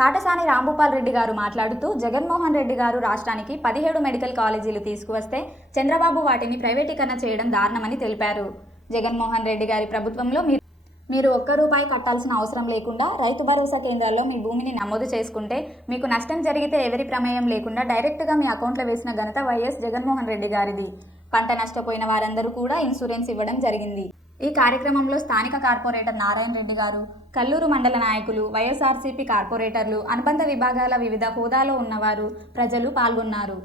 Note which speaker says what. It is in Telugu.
Speaker 1: కాటసాని రాంభూపాల్ రెడ్డి గారు మాట్లాడుతూ జగన్మోహన్ రెడ్డి గారు రాష్ట్రానికి పదిహేడు మెడికల్ కాలేజీలు తీసుకువస్తే చంద్రబాబు వాటిని ప్రైవేటీకరణ చేయడం దారుణమని తెలిపారు. జగన్మోహన్ రెడ్డి గారి ప్రభుత్వంలో మీరు మీరు ఒక్క రూపాయి కట్టాల్సిన అవసరం లేకుండా రైతు భరోసా కేంద్రాల్లో మీ భూమిని నమోదు చేసుకుంటే మీకు నష్టం జరిగితే ఎవరి ప్రమేయం లేకుండా డైరెక్ట్గా మీ అకౌంట్లో వేసిన ఘనత వైఎస్ జగన్మోహన్ రెడ్డి గారిది. పంట నష్టపోయిన వారందరూ కూడా ఇన్సూరెన్స్ ఇవ్వడం జరిగింది. ఈ కార్యక్రమంలో స్థానిక కార్పొరేటర్ నారాయణ రెడ్డి గారు కల్లూరు మండల నాయకులు వైఎస్ఆర్సీపీ కార్పొరేటర్లు అనుబంధ విభాగాల వివిధ హోదాలో ఉన్నవారు ప్రజలు పాల్గొన్నారు.